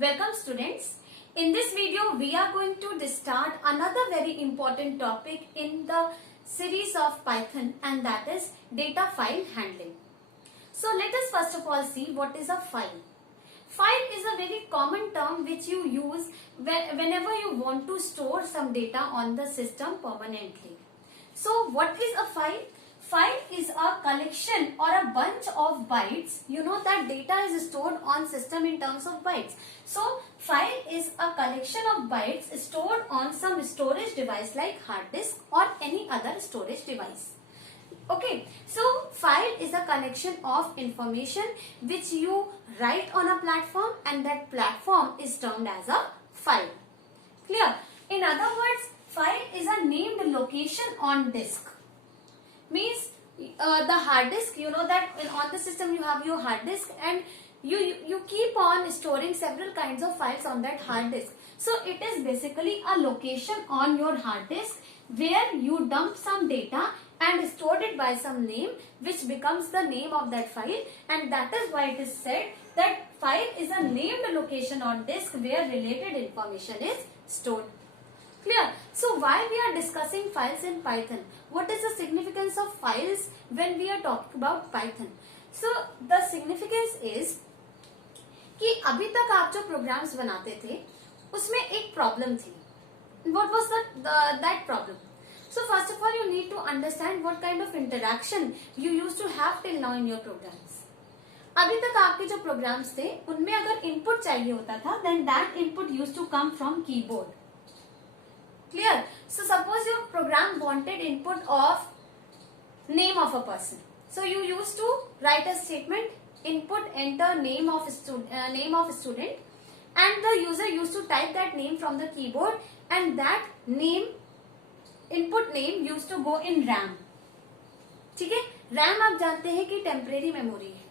Welcome students. In this video we are going to start another very important topic in the series of Python, and that is data file handling. So let us first of all see what is a file. File is a very common term which you use whenever you want to store some data on the system permanently. So what is a file? File is a collection or a bunch of bytes. You know that data is stored on system in terms of bytes. So file is a collection of bytes stored on some storage device like hard disk or any other storage device. Okay, so file is a collection of information which you write on a platform, and that platform is termed as a file. Clear? In other words, file is a named location on disk. Means the hard disk, you know that on the system you have your hard disk, and you keep on storing several kinds of files on that hard disk. So it is basically a location on your hard disk where you dump some data and stored it by some name which becomes the name of that file, and that is why it is said that file is a named location on disk where related information is stored. Clear? So why we are discussing files in Python? What is the significance of files when we are talking about Python? So the significance is कि अभी तक आप जो प्रोग्राम्स बनाते थे उसमें एक प्रॉब्लम थी. What was that problem? So first of all you need to understand what kind of interaction you used to have till now in your programs. अभी तक आपके जो प्रोग्राम्स थे उनमें अगर इनपुट चाहिए होता था then that input used to come from keyboard. Clear? So suppose your program wanted input of name of a person. So you used to write a statement, input, enter name of student, and the user used to type that name from the keyboard, and that name, input name used to go in RAM. ठीक है? RAM आप जानते हैं कि temporary memory है,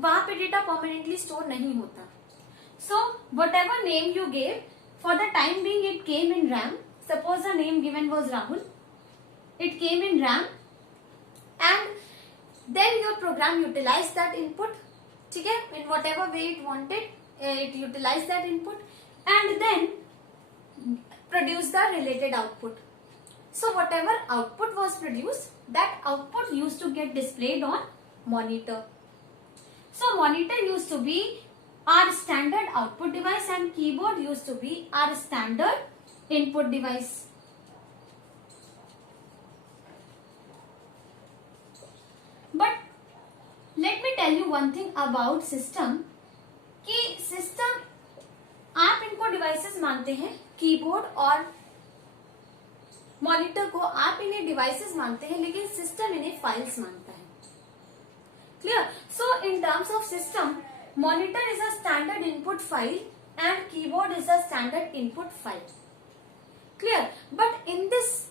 वहां पे data permanently store नहीं होता. So whatever name you gave, for the time being it came in RAM. Suppose the name given was Rahul. It came in RAM, and then your program utilized that input. ठीक है? In whatever way it wanted, it utilized that input and then produced the related output. So whatever output was produced, that output used to get displayed on monitor. So monitor used to be our standard output device and keyboard used to be our standard input device. But let me tell you one thing about system कि system आप इनको devices मानते हैं, keyboard और monitor को आप इन्हें devices मानते हैं, लेकिन system इन्हें files मानता है. Clear? So in terms of system, monitor is a standard input file and keyboard is a standard input file. Clear? But in this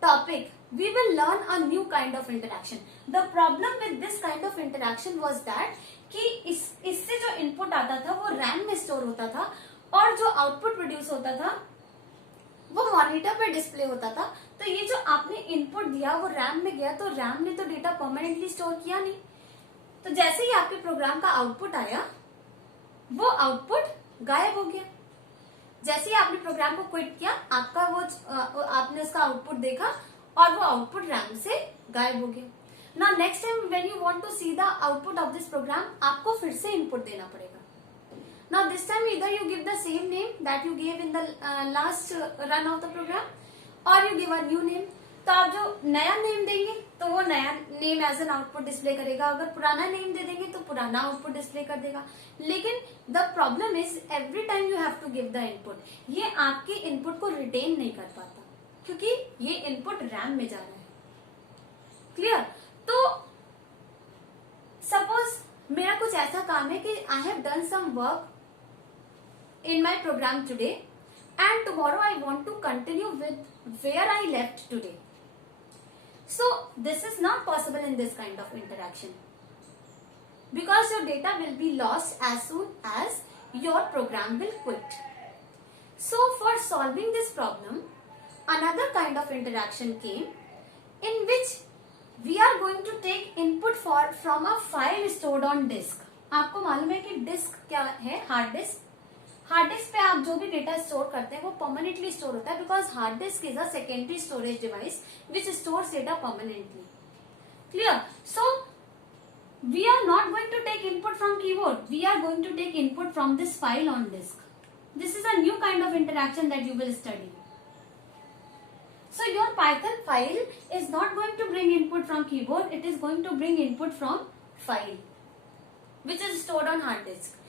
topic we will learn a new kind of interaction. The problem with this kind of interaction was that कि इससे जो input आता था वो RAM में store होता था और जो output produce होता था वो monitor पे display होता था. तो ये जो आपने input दिया वो RAM में गया, तो RAM ने तो data permanently store किया नहीं. तो जैसे ही आपके प्रोग्राम का आउटपुट आया वो आउटपुट गायब हो गया. जैसे ही आपने प्रोग्राम को क्विट किया आपका वो आपने उसका आउटपुट देखा और वो आउटपुट रैम से गायब हो गया. Now next time when you want to see the output of this program आपको फिर से इनपुट देना पड़ेगा. Now this time either you give the same name that you give in the last run of the program और you give a new name. तो आप जो नया नेम देंगे तो वो नया name as an output display करेगा, अगर पुराना नेम दे देंगे तो पुराना आउटपुट डिस्प्ले कर देगा. लेकिन the problem is every time you have to give the input. ये आपके इनपुट को रिटेन नहीं कर पाता क्योंकि ये इनपुट रैम में जा रहा है. क्लियर? तो सपोज मेरा कुछ ऐसा काम है कि I have done some work in my program today and tomorrow I want to continue with where I left today. So this is not possible in this kind of interaction because your data will be lost as soon as your program will quit. So for solving this problem, another kind of interaction came in which we are going to take input from a file stored on disk. आपको मालूम है कि डिस्क क्या है? Hard disk. Hard disk पे आप जो भी डेटा स्टोर करते हैं वो परमानेंटली स्टोर होता है, because hard disk is a secondary storage device which stores data permanently. Clear? So we are not going to take input from keyboard. We are going to take input from this file on disk. This is a new kind of interaction that you will study. So your Python file is not going to bring input from keyboard. It is going to bring input from file, which is stored on hard disk.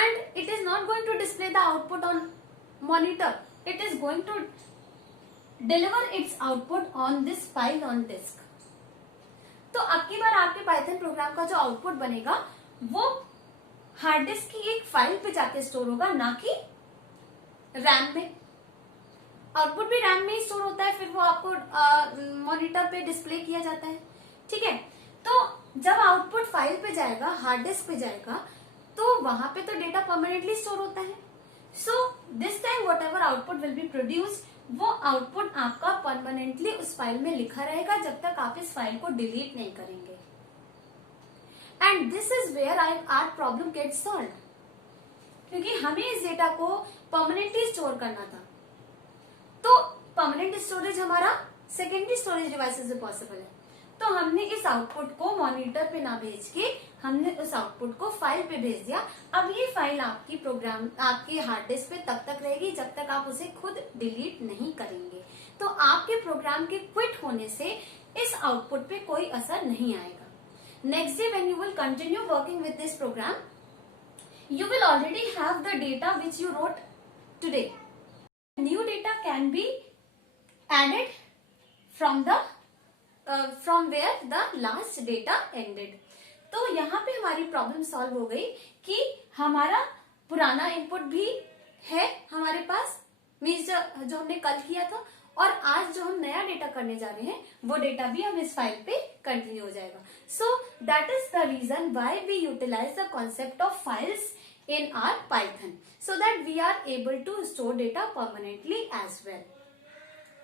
And it is not going to display the output on monitor. It is going to deliver its output on this file on disk. तो अब की बार आपके Python programme का जो आउटपुट बनेगा वो hard disk की एक फाइल पे जाके स्टोर होगा, ना कि रैम में. आउटपुट भी रैम में ही स्टोर होता है, फिर वो आपको मॉनिटर पे डिस्प्ले किया जाता है. ठीक है, तो जब आउटपुट फाइल पे जाएगा, हार्ड डिस्क पे जाएगा, तो वहां पे तो डेटा परमानेंटली स्टोर होता है. So this time what ever output will be produce, वो आउटपुट आपका परमानेंटली उस फाइल में लिखा रहेगा जब तक आप इस फाइल को डिलीट नहीं करेंगे. And this is where our problem get solve, क्योंकि हमें इस डेटा को परमानेंटली स्टोर करना था. तो परमानेंट स्टोरेज हमारा सेकेंडरी स्टोरेज डिवाइसेस से पॉसिबल है. तो हमने इस आउटपुट को मॉनिटर पे ना भेज के हमने उस आउटपुट को फाइल पे भेज दिया. अब ये फाइल आपकी प्रोग्राम आपकी हार्ड डिस्क पे तब तक रहेगी जब तक आप उसे खुद डिलीट नहीं करेंगे. तो आपके प्रोग्राम के क्विट होने से इस आउटपुट पे कोई असर नहीं आएगा. Next day when you will continue working with this program, you will already have the data which you wrote today. New data can be added from the from where the last data ended. तो यहाँ पे हमारी problem solve हो गई कि हमारा पुराना इनपुट भी है हमारे पास, मीन्स जो हमने कल किया था, और आज जो हम नया डेटा करने जा रहे हैं वो डेटा भी हम इस फाइल पे कंटिन्यू हो जाएगा. So that is the reason why we utilize the concept of files in our Python, so that we are able to store data permanently as well.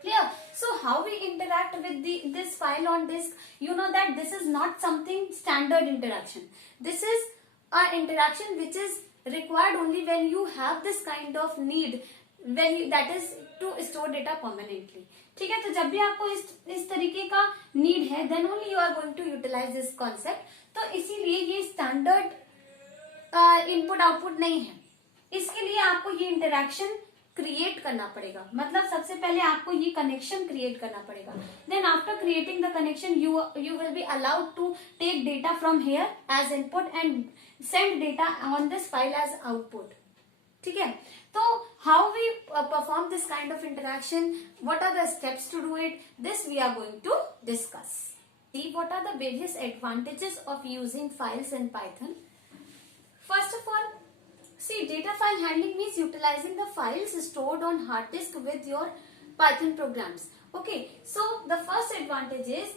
Clear? So how we interact with this file on disk? You know that this is not something standard interaction. This is an interaction which is required only when you have this kind of need, when you, that is to store data permanently. ठीक है, तो जब भी आपको इस तरीके का नीड है, then only you are going to utilize this concept. तो इसीलिए ये स्टैंडर्ड इनपुट आउटपुट नहीं है. इसके लिए आपको ये इंटरैक्शन क्रिएट करना पड़ेगा. मतलब सबसे पहले आपको ये कनेक्शन क्रिएट करना पड़ेगा. Then after creating the connection you will be allowed to take data from here as input and send data on this file as output. ठीक है, तो how we perform this kind of interaction, what are the steps to do it, this we are going to discuss. See what are the various advantages of using files in Python. First of all, see, data file handling means utilizing the files stored on hard disk with your Python programs. Okay, so the first advantage is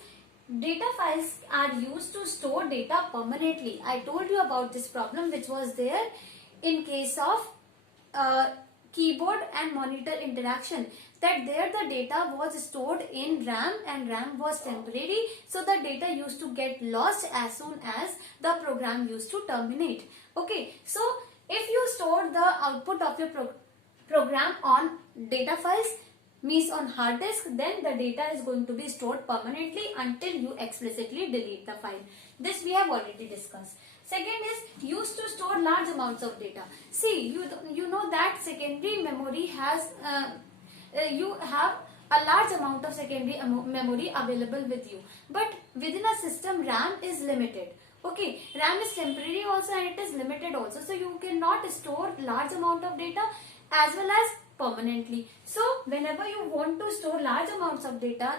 data files are used to store data permanently. I told you about this problem which was there in case of keyboard and monitor interaction, that there the data was stored in RAM and RAM was temporary, so the data used to get lost as soon as the program used to terminate. Okay, so if you store the output of your program on data files, means on hard disk, then the data is going to be stored permanently until you explicitly delete the file. This we have already discussed. Second is used to store large amounts of data. See, you know that secondary memory has you have a large amount of secondary memory available with you, but within a system RAM is limited. Okay, RAM is temporary also and it is limited also, so you cannot store large amount of data as well as permanently. So whenever you want to store large amounts of data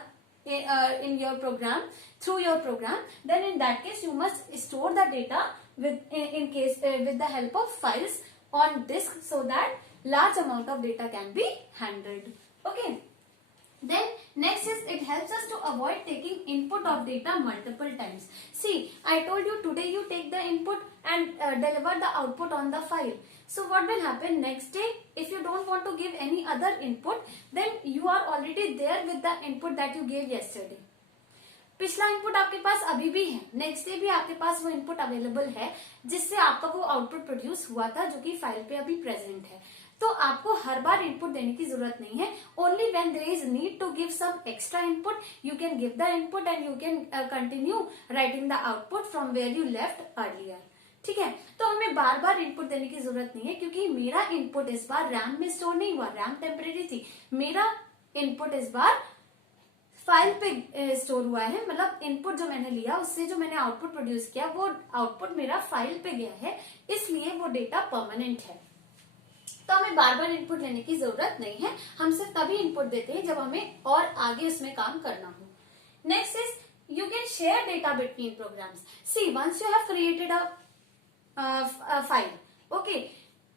in your program, through your program, then in that case you must store the data with the help of files on disk, so that large amount of data can be handled. Okay, then next is it helps us to avoid taking input of data multiple times. See, I told you today you take the input and deliver the output on the file. So what will happen next day? If you don't want to give any other input, then you are already there with the input that you gave yesterday. पिछला इनपुट आपके पास अभी भी है, next day भी आपके पास वो input available है जिससे आपका वो आउटपुट प्रोड्यूस हुआ था, जो कि फाइल पे अभी प्रेजेंट है. तो आपको हर बार इनपुट देने की जरूरत नहीं है. Only when there is need to give some extra input you can give the input and you can continue writing the output from where you left earlier. ठीक है, तो हमें बार बार इनपुट देने की जरूरत नहीं है क्योंकि मेरा इनपुट इस बार रैम में स्टोर नहीं हुआ. रैम टेम्परेरी थी. मेरा इनपुट इस बार फाइल पे स्टोर हुआ है. मतलब इनपुट जो मैंने लिया उससे जो मैंने आउटपुट प्रोड्यूस किया वो आउटपुट मेरा फाइल पे गया है, इसलिए वो डेटा परमानेंट है. तो हमें बार बार इनपुट लेने की जरूरत नहीं है. हम सिर्फ तभी इनपुट देते हैं जब हमें और आगे उसमें काम करना हो. Next is you can share data between programs. See once you have created a file, okay,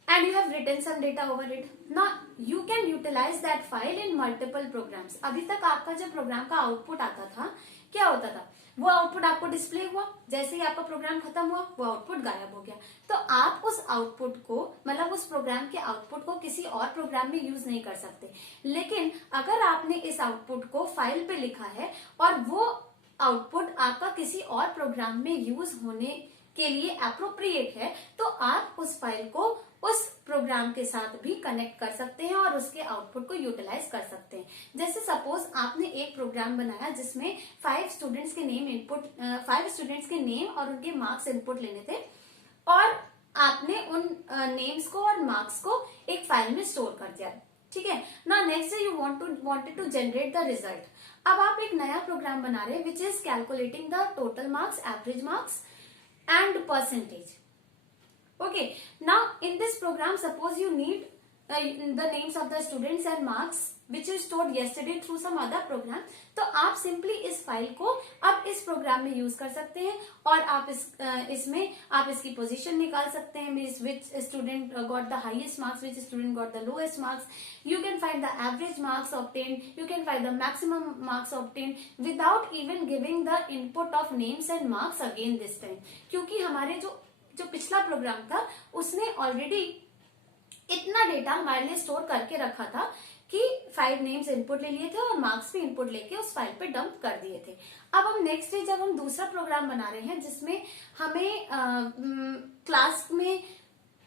and you have written some data over it. Now you can utilize that file in multiple programs. अभी तक आपका जो प्रोग्राम का आउटपुट आता था, क्या होता था, वो आउटपुट आपको डिस्प्ले हुआ, जैसे ही आपका प्रोग्राम खत्म हुआ वो आउटपुट गायब हो गया. तो आप उस आउटपुट को, मतलब उस प्रोग्राम के आउटपुट को किसी और प्रोग्राम में यूज नहीं कर सकते. लेकिन अगर आपने इस आउटपुट को फाइल पे लिखा है और वो आउटपुट आपका किसी और प्रोग्राम में यूज होने के लिए अप्रोप्रिएट है, तो आप उस फाइल को उस प्रोग्राम के साथ भी कनेक्ट कर सकते हैं और उसके आउटपुट को यूटिलाइज कर सकते हैं. जैसे सपोज आपने एक प्रोग्राम बनाया जिसमें 5 स्टूडेंट्स के नेम और उनके मार्क्स इनपुट लेने थे और आपने उन नेम्स को और मार्क्स को एक फाइल में स्टोर कर दिया. ठीक है ना. Next you wanted to generate the result. अब आप एक नया प्रोग्राम बना रहे हैं which is calculating the total marks, average marks and percentage. Okay, now in this program suppose you need the names of the students and marks which is stored yesterday through some other program. तो आप सिंपली इस फाइल को अब इस प्रोग्राम में यूज कर सकते हैं और आप इसमें आप इसकी पोजीशन निकाल सकते हैं. Means which student got the highest marks, which student got the lowest marks. You can find the average marks obtain, you can find the maximum marks obtain without even giving the input of names and marks again this time. क्योंकि हमारे जो पिछला प्रोग्राम था उसने ऑलरेडी इतना डेटा हमारे लिए स्टोर करके रखा था कि 5 नेम्स इनपुट ले लिए थे और मार्क्स भी इनपुट लेके उस फाइल पे डंप कर दिए थे. अब हम नेक्स्ट डे जब हम दूसरा प्रोग्राम बना रहे हैं जिसमें हमें क्लास में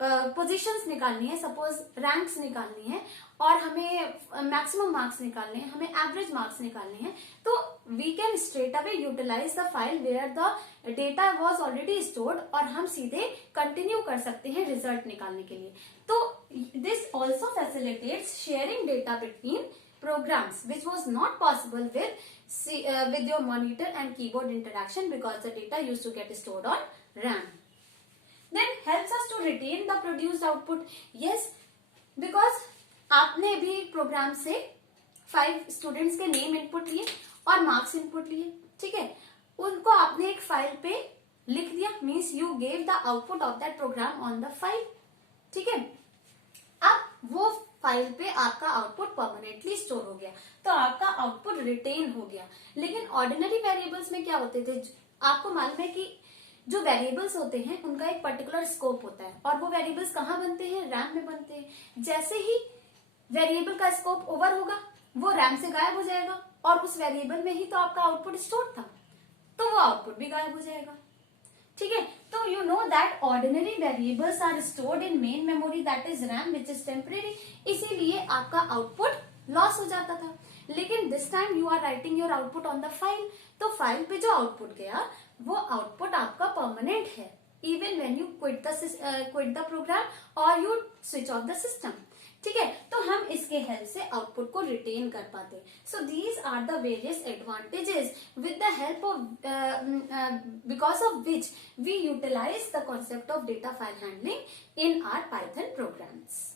पोजीशंस निकालनी है, सपोज रैंक्स निकालनी है और हमें मैक्सिमम मार्क्स निकालने हैं, हमें एवरेज मार्क्स निकालने हैं, तो we can straight away utilize the file where the data was already stored और हम सीधे कंटिन्यू कर सकते हैं रिजल्ट निकालने के लिए. तो this also facilitates sharing data between programs which was not possible with your monitor and keyboard interaction because the data used to get stored on RAM. Then helps us to retain the produced output. Yes, because आपने भी प्रोग्राम से 5 स्टूडेंट्स के name input लिए और marks input लिए. ठीक है, उनको आपने एक फाइल पे लिख दिया. Means you gave the output of that program on the file. ठीक है, अब वो फाइल पे आपका आउटपुट परमानेंटली स्टोर हो गया, तो आपका आउटपुट रिटेन हो गया. लेकिन ऑर्डिनरी वेरिएबल्स में क्या होते थे, आपको मालूम है कि जो वेरिएबल्स होते हैं उनका एक पर्टिकुलर स्कोप होता है और वो वेरिएबल्स कहाँ बनते हैं, रैम में बनते हैं. जैसे ही वेरिएबल का स्कोप ओवर होगा वो रैम से गायब हो जाएगा और उस वेरिएबल में ही तो आपका आउटपुट स्टोर था, तो वो आउटपुट भी गायब हो जाएगा. ठीक है, तो you know that ordinary variables are stored in main memory that is RAM which is temporary. इसीलिए आपका आउटपुट लॉस हो जाता था. लेकिन this time you are writing your output on the file, तो फाइल पे जो आउटपुट गया वो आउटपुट आपका परमानेंट है even when you quit the program और you switch off the system. ठीक है, तो हम इसके हेल्प से आउटपुट को रिटेन कर पाते. So these are the various advantages with the help of because of which we utilize the concept of data file handling in our Python programmes.